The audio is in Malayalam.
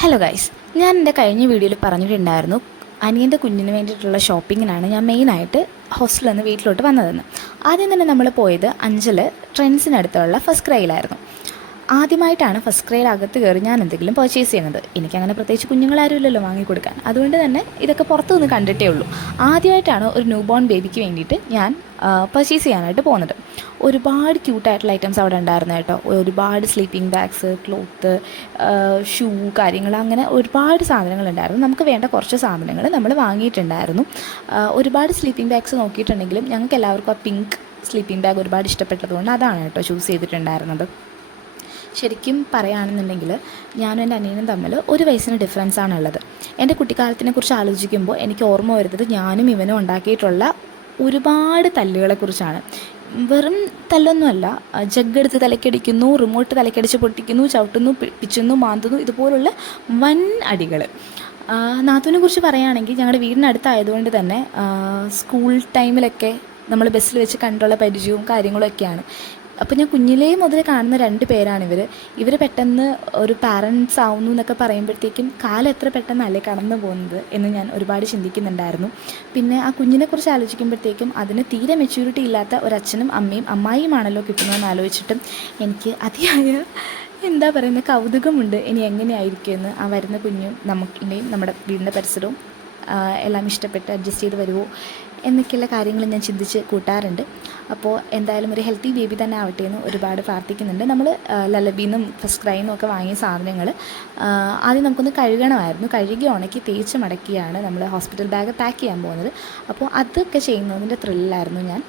ഹലോ ഗൈസ്, ഞാൻ എൻ്റെ കഴിഞ്ഞ വീഡിയോയിൽ പറഞ്ഞിട്ടുണ്ടായിരുന്നു അനിയൻ്റെ കുഞ്ഞിന് വേണ്ടിയിട്ടുള്ള ഷോപ്പിങ്ങിനാണ് ഞാൻ മെയിനായിട്ട് ഹോസ്റ്റലിൽ നിന്ന് വീട്ടിലോട്ട് വന്നതെന്ന്. ആദ്യം തന്നെ നമ്മൾ പോയത് അഞ്ചൽ ട്രെൻഡ്സിനടുത്തുള്ള ഫസ്റ്റ് ക്രൈയിലായിരുന്നു. ആദ്യമായിട്ടാണ് ഫസ്റ്റ് ക്രൈയിൽ അകത്ത് കയറി ഞാൻ എന്തെങ്കിലും പർച്ചേസ് ചെയ്യുന്നത്. എനിക്കങ്ങനെ പ്രത്യേകിച്ച് കുഞ്ഞുങ്ങളാരും ഇല്ലല്ലോ വാങ്ങിക്കൊടുക്കാൻ, അതുകൊണ്ട് തന്നെ ഇതൊക്കെ പുറത്തു നിന്ന് കണ്ടിട്ടേ ഉള്ളൂ. ആദ്യമായിട്ടാണ് ഒരു ന്യൂ ബോൺ ബേബിക്ക് വേണ്ടിയിട്ട് ഞാൻ പർച്ചേസ് ചെയ്യാനായിട്ട് പോകുന്നത്. ഒരുപാട് ക്യൂട്ടായിട്ടുള്ള ഐറ്റംസ് അവിടെ ഉണ്ടായിരുന്നു കേട്ടോ. ഒരുപാട് സ്ലീപ്പിംഗ് ബാഗ്സ്, ക്ലോത്ത്, ഷൂ കാര്യങ്ങൾ, അങ്ങനെ ഒരുപാട് സാധനങ്ങളുണ്ടായിരുന്നു. നമുക്ക് വേണ്ട കുറച്ച് സാധനങ്ങൾ നമ്മൾ വാങ്ങിയിട്ടുണ്ടായിരുന്നു. ഒരുപാട് സ്ലീപ്പിംഗ് ബാഗ്സ് നോക്കിയിട്ടുണ്ടെങ്കിലും ഞങ്ങൾക്ക് എല്ലാവർക്കും ആ പിങ്ക് സ്ലീപ്പിംഗ് ബാഗ് ഒരുപാട് ഇഷ്ടപ്പെട്ടതുകൊണ്ട് അതാണ് കേട്ടോ ചൂസ് ചെയ്തിട്ടുണ്ടായിരുന്നത്. ശരിക്കും പറയുകയാണെന്നുണ്ടെങ്കിൽ ഞാനും എൻ്റെ അനിയനും തമ്മിൽ 1 വയസ്സിന് ഡിഫറൻസാണ് ഉള്ളത്. എൻ്റെ കുട്ടിക്കാലത്തിനെ കുറിച്ച് ആലോചിക്കുമ്പോൾ എനിക്ക് ഓർമ്മ വരുന്നത് ഞാനും ഇവനും ഉണ്ടാക്കിയിട്ടുള്ള ഒരുപാട് തല്ലുകളെക്കുറിച്ചാണ്. വെറും തല്ലൊന്നുമല്ല, ജഗ്ഗെടുത്ത് തലക്കടിക്കുന്നു, റിമോട്ട് തലക്കടിച്ച് പൊട്ടിക്കുന്നു, ചവിട്ടുന്നു, പിച്ചുന്നു, മാന്തുന്നു, ഇതുപോലുള്ള വൻ അടികൾ. നാത്തൂനെ കുറിച്ച് പറയുകയാണെങ്കിൽ ഞങ്ങളുടെ വീടിനടുത്തായതുകൊണ്ട് തന്നെ സ്കൂൾ ടൈമിലൊക്കെ നമ്മൾ ബസ്സിൽ വെച്ച് കണ്ടുള്ള പരിചയവും കാര്യങ്ങളൊക്കെയാണ്. അപ്പോൾ ഞാൻ കുഞ്ഞിലേ മുതൽ കാണുന്ന 2 പേരാണിവർ. ഇവർ പെട്ടെന്ന് ഒരു പാരൻസ് ആവുന്നു എന്നൊക്കെ പറയുമ്പോഴത്തേക്കും കാലം എത്ര പെട്ടെന്നല്ലേ കടന്നു പോകുന്നത് എന്ന് ഞാൻ ഒരുപാട് ചിന്തിക്കുന്നുണ്ടായിരുന്നു. പിന്നെ ആ കുഞ്ഞിനെക്കുറിച്ച് ആലോചിക്കുമ്പോഴത്തേക്കും അതിന് തീരെ മെച്യൂരിറ്റി ഇല്ലാത്ത ഒരച്ഛനും അമ്മയും അമ്മായിയുമാണല്ലോ കിട്ടുന്നതെന്ന് ആലോചിച്ചിട്ടും എനിക്ക് അതിയായ എന്താ പറയുന്നത് കൗതുകമുണ്ട്. ഇനി എങ്ങനെയായിരിക്കുമെന്ന് ആ വരുന്ന കുഞ്ഞും നമുക്കിൻ്റെയും നമ്മുടെ വീടിൻ്റെ പരിസരവും എല്ലാം ഇഷ്ടപ്പെട്ട് അഡ്ജസ്റ്റ് ചെയ്ത് വരുമോ എന്നൊക്കെയുള്ള കാര്യങ്ങൾ ഞാൻ ചിന്തിച്ച് കൂട്ടാറുണ്ട്. അപ്പോൾ എന്തായാലും ഒരു ഹെൽത്തി ബേബി തന്നെ ആവട്ടെ എന്ന് ഒരുപാട് പ്രാർത്ഥിക്കുന്നുണ്ട്. നമ്മൾ ലലബിന്നും ഫസ്റ്റ് ക്രൈന്നും ഒക്കെ വാങ്ങിയ സാധനങ്ങൾ ആദ്യം നമുക്കൊന്ന് കഴുകണമായിരുന്നു. കഴുകി ഉണക്കി തേച്ച് മടക്കിയാണ് നമ്മൾ ഹോസ്പിറ്റൽ ബാഗ് പാക്ക് ചെയ്യാൻ പോകുന്നത്. അപ്പോൾ അതൊക്കെ ചെയ്യുന്നതിൻ്റെ ത്രില്ലായിരുന്നു ഞാൻ.